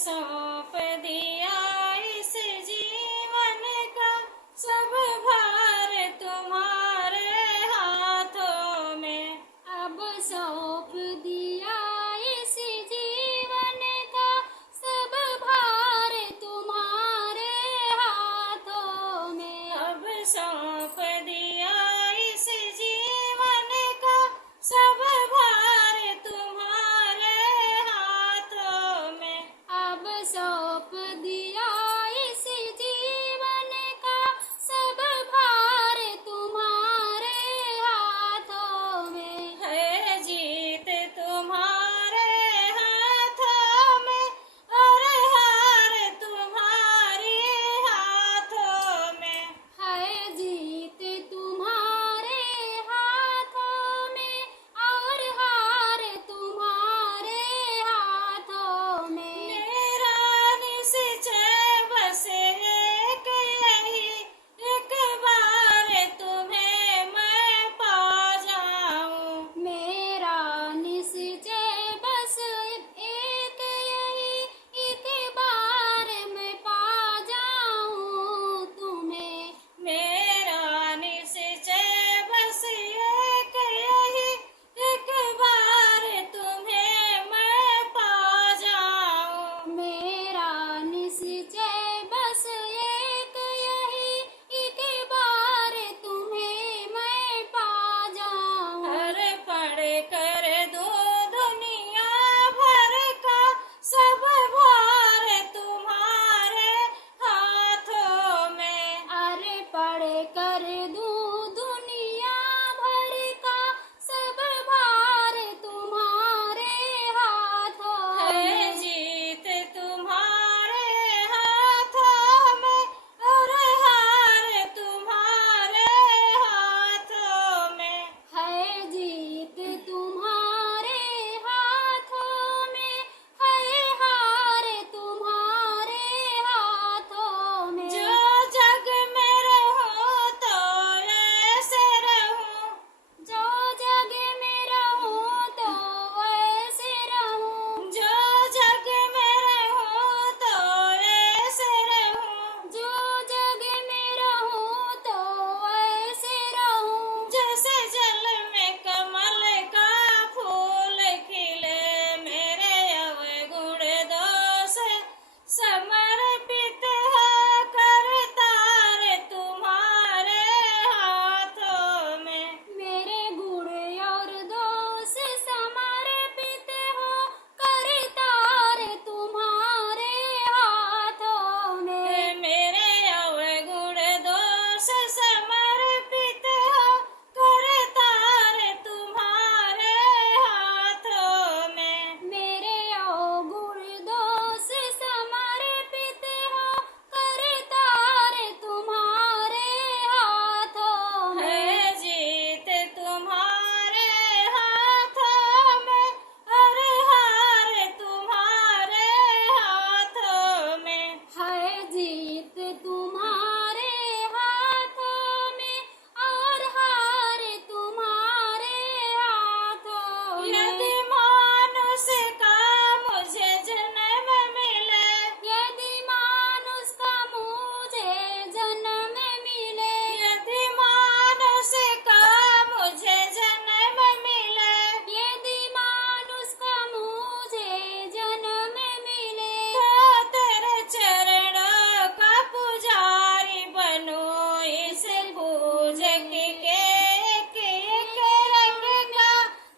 सौंप दिया इस जीवन का सब भार तुम्हारे हाथों में। अब सौंप दिया इस जीवन का सब भार तुम्हारे हाथों में। अब सौंप दिया इस जीवन का सब भार तुम्हारे हाथों में। अब सौंप दिया इस जीवन का सब भार तुम्हारे हाथों में। है जीत तुम्हारे हाथों में और हार तुम्हारी हाथों में। है जीत तुम्हारे हाथों में और हार तुम्हारे हाथों में। मेरा निश्चय बस एक यही, एक बार तुम्हें मैं पा जाऊं। मेरा निश्चय बस एक यही, एक बार मैं पा जाऊं तुम्हें। मेरा निश्चय बस एक यही, एक बार तुम्हें मैं पा जाऊं। मेरा निश्चय बस एक यही, एक बार तुम्हें मैं पा जाऊं। हर पढ़ कर दो दुनिया भर का सब भार तुम्हारे हाथों में। अरे पढ़ कर दूं दुनिया भर का सब भार तुम्हारे हाथों है में। जीत तुम्हारे हाथों में और हार तुम्हारे हाथों में। है जीत तुम्हारे हाथों में, है हार तुम्हारे हाथों में। जो जग में रहूं तो ऐसे रहूं, जो जग में रहूं तो ऐसे रहूं। जो जग में रहूं तो ऐसे रहूं। जो जग में रहूं तो ऐसे रहूं। जैसे जल में कमल का फूल खिले, मेरे अवगुण दोष समर्पित होकर तार तुम्हारे हाथों में। मेरे गुण और दोष समर्पित हो कर तार तुम्हारे हाथों में। मेरे अवगुण दोष समर्पित होकर तार तुम्हारे हाथों में। मेरे अवगुण दोष समर्पित हो कर तार तुम्हारे हाथों में। है जीत तुम्हारे हाथों में और हार तुम्हारे हाथों में। है जीत तुम्हारे हाथों में और हार तुम्हारे हाथों में। यदि मानुष का मुझे जन्म मिले, यदि मानुष का मुझे जन्म मिले। यदि मानुष का मुझे जन्म मिले, यदि मानुष का मुझे जन्म मिले। तो तेरे चरणों का पुजारी बनूं। इस पूजक के एक रंग का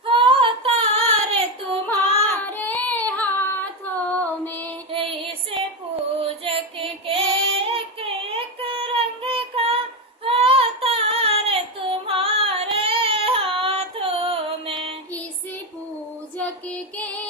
हो तार तुम्हारे हाथों में। इस पूजक के एक रंग का हो तार तुम्हारे हाथों में। इस पूजक के